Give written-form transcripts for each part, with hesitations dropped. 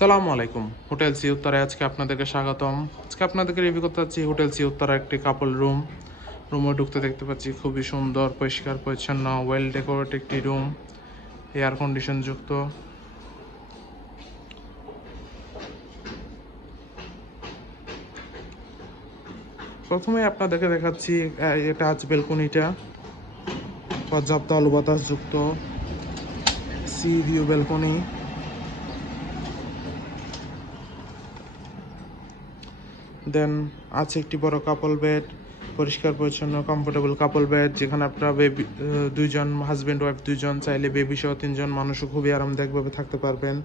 সালামু আলাইকুম। Hotel sea উত্তরায় আজকে আপনাদেরকে স্বাগতম। আজকে আপনাদেরকে রিভিউ করতে যাচ্ছি হোটেল সি উত্তরা একটি কাপল রুম। রুমে ঢুকতে দেখতে পাচ্ছি খুবই সুন্দর, পরিষ্কার পরিচ্ছন্ন, ওয়েল ডেকোরেট একটি রুম, এয়ার কন্ডিশন যুক্ত। প্রথমে আপনাদেরকে দেখাচ্ছি এটা আজ বেলকনিটা, পর্যাপ্ত আলো বাতাস যুক্ত সি ভিউ বেলকনি। দেন আছে একটি বড় কাপল বেড, পরিষ্কার পরিচ্ছন্ন কমফোর্টেবল কাপল বেড, যেখানে আপনারা দুইজন হাজব্যান্ড ওয়াইফ দুইজন চাইলে বেবি সহ তিনজন মানুষও খুবই আরামদায়কভাবে থাকতে পারবেন।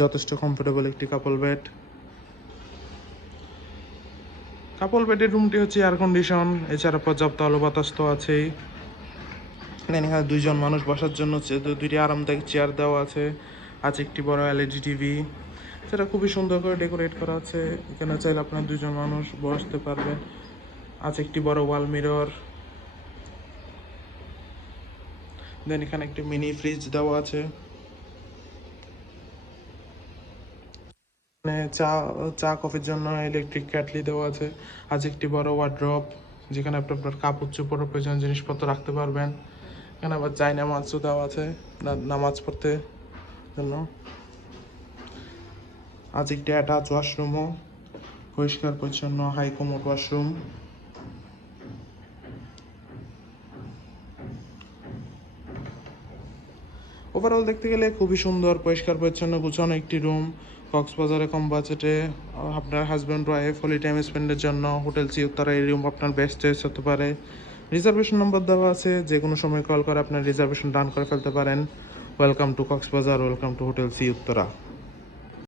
যথেষ্ট কমফোর্টেবল একটি কাপল বেড। কাপল বেডের রুমটি হচ্ছে এয়ার কন্ডিশন, এছাড়া পর্যাপ্ত আলো বাতাস তো আছেই। এখানে দুইজন মানুষ বসার জন্য দুইটি আরামদায়ক চেয়ার দেওয়া আছে। আছে একটি বড় এলইডি টিভি, সেটা খুবই সুন্দর করে ডেকোরেট করা আছে। এখানে চাইলে আপনার দুজন মানুষ বসতে পারবেন। আছে একটি বড় ওয়াল মিরর। দেন এখানে একটি মিনি ফ্রিজ দেওয়া আছে। মানে চা চা কফির জন্য ইলেকট্রিক ক্যাটলি দেওয়া আছে। আছে একটি বড় ওয়ার্ড্রপ, যেখানে আপনি আপনার কাপড় চোপড় প্রয়োজনীয় জিনিসপত্র রাখতে পারবেন। এখানে আবার নামাজও দেওয়া আছে নামাজ পড়তে জন্য। আছে একটি অ্যাটাচ ওয়াশরুমও, পরিষ্কার পরিচ্ছন্ন হাই কমোড ওয়াশরুম। ওভারঅল দেখতে গেলে খুবই সুন্দর, পরিষ্কার পরিচ্ছন্ন গুছানো একটি রুম। কক্সবাজারে কম বাজেটে আপনার হাজব্যান্ড ওয়াইফ হোলি টাইম স্পেন্ডের জন্য হোটেল সি উত্তরা এই রুম আপনার বেস্ট চয়েস হতে পারে। রিজার্ভেশন নম্বর দেওয়া আছে, যে কোনো সময় কল করে আপনার রিজার্ভেশন ডান করে ফেলতে পারেন। Welcome to Cox's Bazar, welcome to hotel sea Uttara.